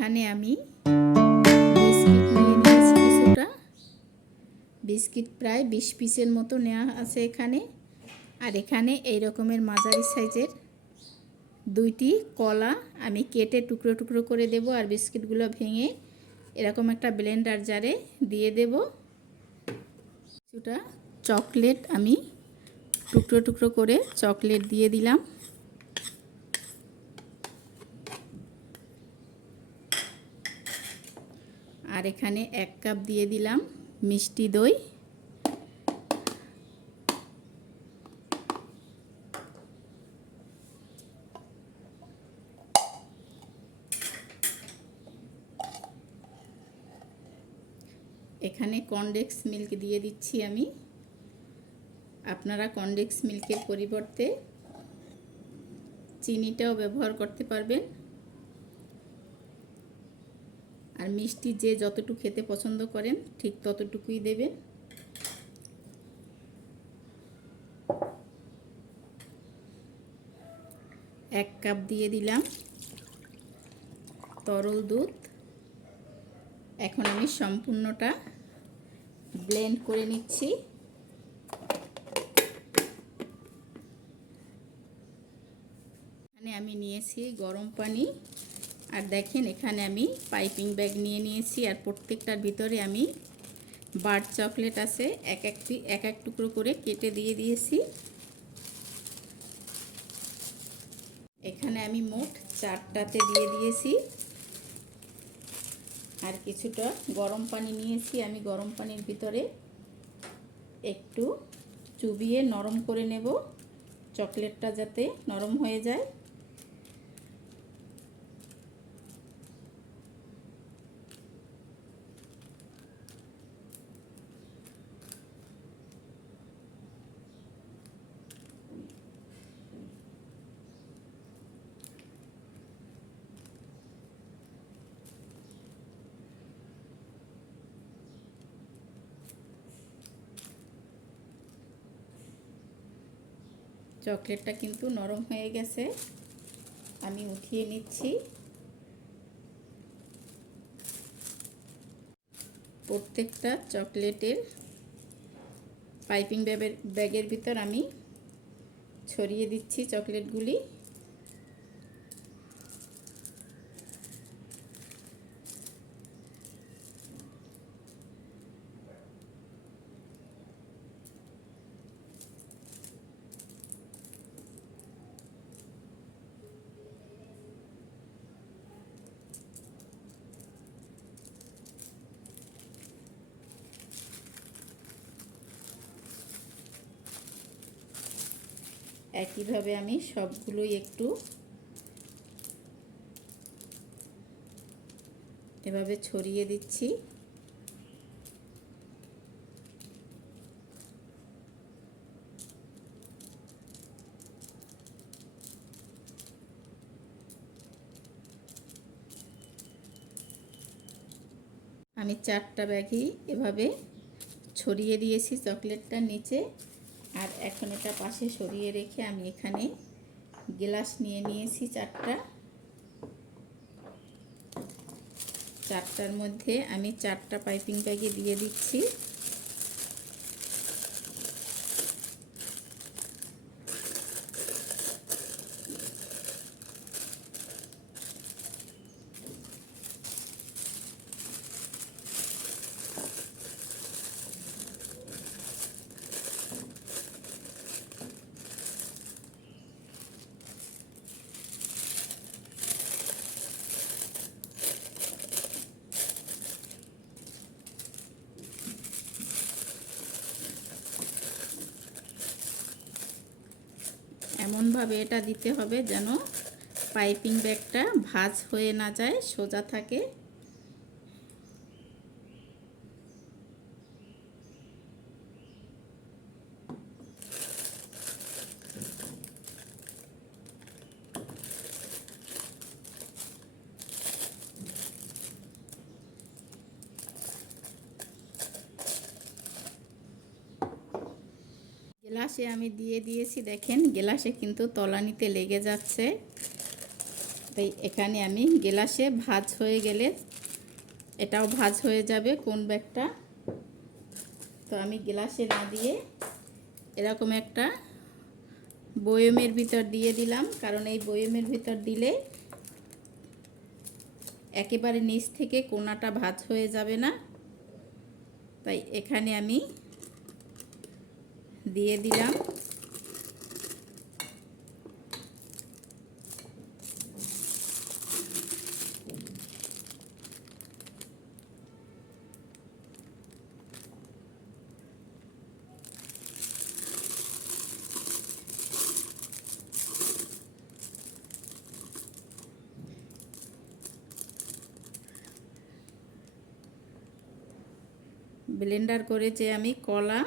এখানে আমি বিস্কিট প্রায় বিশ পিসের মতো নেওয়া আছে এখানে। আর এখানে এই রকমের মাঝারি সাইজের দুইটি কলা আমি কেটে টুকরো টুকরো করে দেব আর বিস্কিটগুলো ভেঙে এরকম একটা ব্লেন্ডার জারে দিয়ে দেব। কিছুটা চকলেট আমি টুকরো টুকরো করে চকলেট দিয়ে দিলাম। আর এখানে এক কাপ দিয়ে দিলাম মিষ্টি দই। এখানে কনডেক্স মিল্ক দিয়ে দিচ্ছি আমি। আপনারা কনডেক্স মিল্কের পরিবর্তে চিনিটাও ব্যবহার করতে পারবেন। আর মিষ্টি যে যতটুকু খেতে পছন্দ করেন, ঠিক ততটুকুই দেবেন এক কাপ দিয়ে দিলাম তরল দুধ। এখন আমি সম্পূর্ণটা ব্লেন্ড করে নিচ্ছি। আমি নিয়েছি গরম পানি। আর দেখেন এখানে আমি পাইপিং ব্যাগ নিয়ে নিয়েছি আর প্রত্যেকটার ভিতরে আমি বার চকলেট আছে, এক একটি, এক এক টুকরো করে কেটে দিয়ে দিয়েছি। এখানে আমি মোট চারটাতে দিয়ে দিয়েছি। আর কিছুটা গরম পানি নিয়েছি, আমি গরম পানির ভিতরে একটু চুবিয়ে নরম করে নেব। চকলেটটা যাতে নরম হয়ে যায়। চকলেটটা কিন্তু নরম হয়ে গেছে। আমি উঠিয়ে নিচ্ছি। প্রত্যেকটা চকলেটের পাইপিং ব্যাগের ব্যাগের ভিতর আমি ছড়িয়ে দিচ্ছি চকলেটগুলি। একইভাবে আমি সবগুলোই একটু এভাবে ছড়িয়ে দিচ্ছি। আমি চারটা ব্যাগই এভাবে ছড়িয়ে দিয়েছি চকলেটটার নিচে। আর এখন এটা পাশে সরিয়ে রেখে আমি এখানে গ্লাস নিয়ে নিয়েছি চারটা। চারটার মধ্যে আমি চারটা পাইপিং ব্যাগে দিয়ে দিচ্ছি। এমনভাবে এটা দিতে হবে যেন পাইপিং ব্যাগটা ভাঁজ হয়ে না যায় সোজা থাকে। গ্লাসে আমি দিয়ে দিয়েছি, দেখেন, গ্লাসে কিন্তু তলানিতে লেগে যাচ্ছে। তাই এখানে আমি গেলাসে ভাজ হয়ে গেলে এটাও ভাজ হয়ে যাবে কোন ব্যাগটা। তো আমি গ্লাসে না দিয়ে এরকম একটা বয়মের ভিতর দিয়ে দিলাম, কারণ এই বয়মের ভিতর দিলে একেবারে নিচ থেকে কোনাটা ভাজ হয়ে যাবে না। তাই এখানে আমি দিয়ে দিলাম। ব্লেন্ডার করে যে আমি কলা।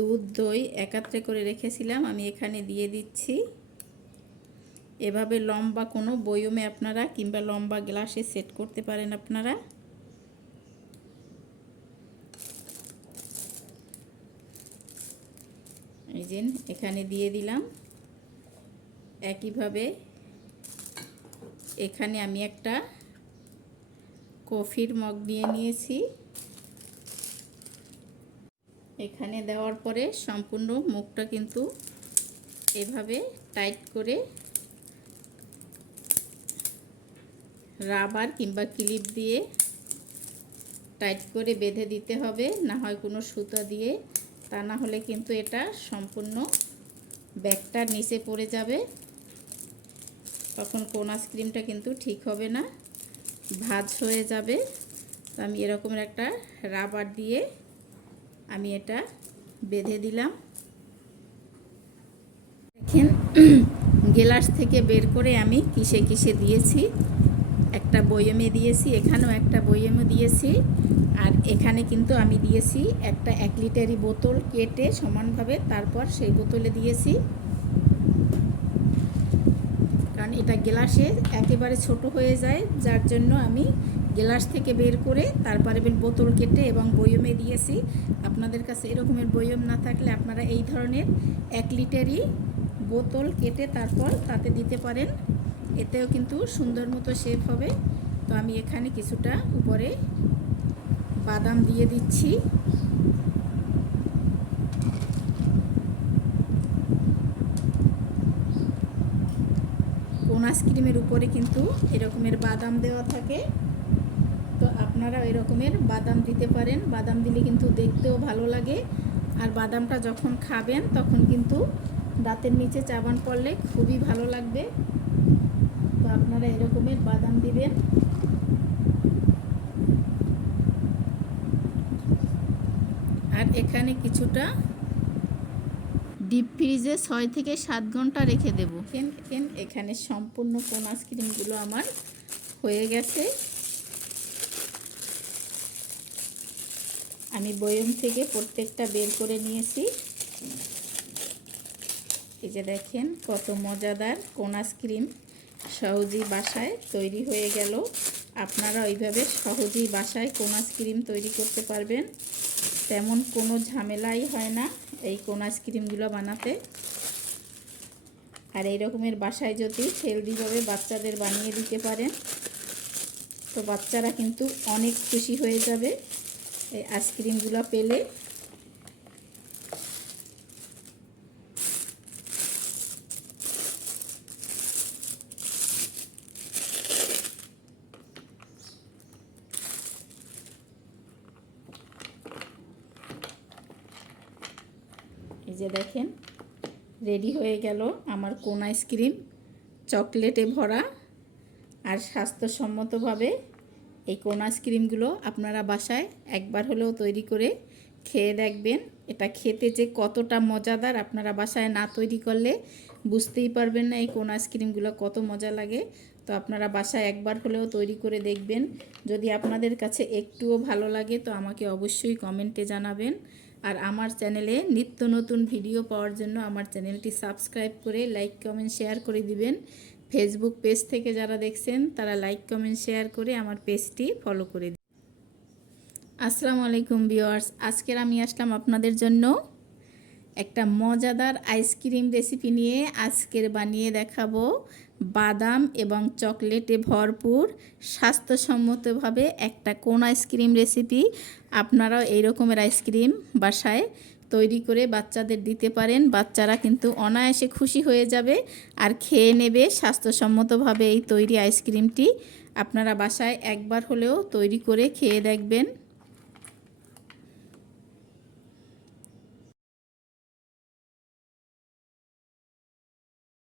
দুধ, দই একাত্রে করে রেখেছিলাম। আমি এখানে দিয়ে দিচ্ছি। এভাবে লম্বা কোনো বয়মে আপনারা কিংবা লম্বা গ্লাসে সেট করতে পারেন আপনারা। এই যে এখানে দিয়ে দিলাম। একইভাবে এখানে আমি একটা কফির মগ নিয়ে নিয়েছি। এখানে দেওয়ার পরে সম্পূর্ণ মুখটা কিন্তু এভাবে টাইট করে রাবার কিংবা ক্লিপ দিয়ে টাইট করে বেঁধে দিতে হবে, না হয় কোনো সুতা দিয়ে। তা না হলে কিন্তু এটা সম্পূর্ণ ব্যাগটার নিচে পড়ে যাবে। তখন কোন আইসক্রিমটা কিন্তু ঠিক হবে না, ভাজ হয়ে যাবে। তো আমি এরকমের একটা রাবার দিয়ে আমি এটা বেঁধে দিলাম। দেখেন, গেলাস থেকে বের করে আমি কিসে কিসে দিয়েছি? একটা বয়মে দিয়েছি, এখানেও একটা বয়মে দিয়েছি, আর এখানে কিন্তু আমি দিয়েছি একটা এক লিটারি বোতল কেটে সমানভাবে তারপর সেই বোতলে দিয়েছি। কারণ এটা গ্লাসে একেবারে ছোট হয়ে যায়, যার জন্য আমি গ্লাস থেকে বের করে তারপরে বোতল কেটে এবং বয়মে দিয়েছি। আপনাদের কাছে এরকমের বয়ম না থাকলে আপনারা এই ধরনের এক লিটারই বোতল কেটে তারপর তাতে দিতে পারেন। এতেও কিন্তু সুন্দর মতো শেপ হবে। তো আমি এখানে কিছুটা উপরে বাদাম দিয়ে দিচ্ছি। কোন আইসক্রিমের উপরে কিন্তু এরকমের বাদাম দেওয়া থাকে। আপনারা এরকমের বাদাম দিতে পারেন। বাদাম দিলে কিন্তু দেখতেও ভালো লাগে। আর বাদামটা যখন খাবেন, তখন কিন্তু দাঁতের নিচে চাবান পড়লে খুবই ভালো লাগবে। তো আপনারা এরকমের বাদাম দিবেন। আর এখানে কিছুটা ডিপ ফ্রিজে ছয় থেকে সাত ঘণ্টা রেখে দেবো। এখানে সম্পূর্ণ কোন আইসক্রিমগুলো আমার হয়ে গেছে। আমি বয়ম থেকে প্রত্যেকটা বের করে নিয়েছি। এই যে দেখেন কত মজাদার কোন আইসক্রিম সহজেই বাসায় তৈরি হয়ে গেল। আপনারা ওইভাবে সহজেই বাসায় কোন আইসক্রিম তৈরি করতে পারবেন। তেমন কোনো ঝামেলাই হয় না এই কোন আইসক্রিমগুলো বানাতে। আর এই রকমের বাসায় যদি হেলদিভাবে বাচ্চাদের বানিয়ে দিতে পারেন, তো বাচ্চারা কিন্তু অনেক খুশি হয়ে যাবে। এই আইসক্রিমগুলো পেলে। এই যে দেখেন, রেডি হয়ে গেল আমার কোন আইসক্রিম। চকলেটে ভরা আর স্বাস্থ্যসম্মতভাবে এই কোন আইসক্রিমগুলো আপনারা বাসায় একবার হলেও তৈরি করে খেয়ে দেখবেন। এটা খেতে যে কতটা মজাদার আপনারা বাসায় না তৈরি করলে বুঝতেই পারবেন না এই কোন আইসক্রিমগুলো কত মজা লাগে। তো আপনারা বাসায় একবার হলেও তৈরি করে দেখবেন। যদি আপনাদের কাছে একটুও ভালো লাগে তো আমাকে অবশ্যই কমেন্টে জানাবেন। আর আমার চ্যানেলে নিত্য নতুন ভিডিও পাওয়ার জন্য আমার চ্যানেলটি সাবস্ক্রাইব করে লাইক, কমেন্ট, শেয়ার করে দিবেন। ফেসবুক পেজ থেকে যারা দেখছেন, তারা লাইক কমেন্ট শেয়ার করে আমার পেজটি ফলো করে দিন। আসসালামু আলাইকুম ভিওয়ার্স আজকের আমি আসলাম আপনাদের জন্য একটা মজাদার আইসক্রিম রেসিপি নিয়ে আজকের বানিয়ে দেখাবো। বাদাম এবং চকলেটে ভরপুর, স্বাস্থ্যসম্মতভাবে একটা কোন আইসক্রিম রেসিপি আপনারাও এই রকমের আইসক্রিম বাসায় তৈরি করে বাচ্চাদের দিতে পারেন। বাচ্চারা কিন্তু অনায়াসে খুশি হয়ে যাবে আর খেয়ে নেবে স্বাস্থ্যসম্মতভাবে এই তৈরি আইসক্রিমটি। আপনারা বাসায় একবার হলেও তৈরি করে খেয়ে দেখবেন।